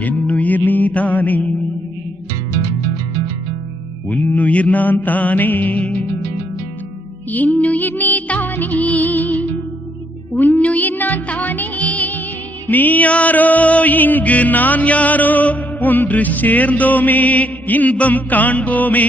என்னுயிர் நீதானே உன்னுயிர் நான் தானே என்னுயிர் நீதானே உன்னுயிர் நான் தானே நீ யாரோ இங்கு நான் யாரோ ஒன்று சேர்ந்தோமே இன்பம் காண்போமே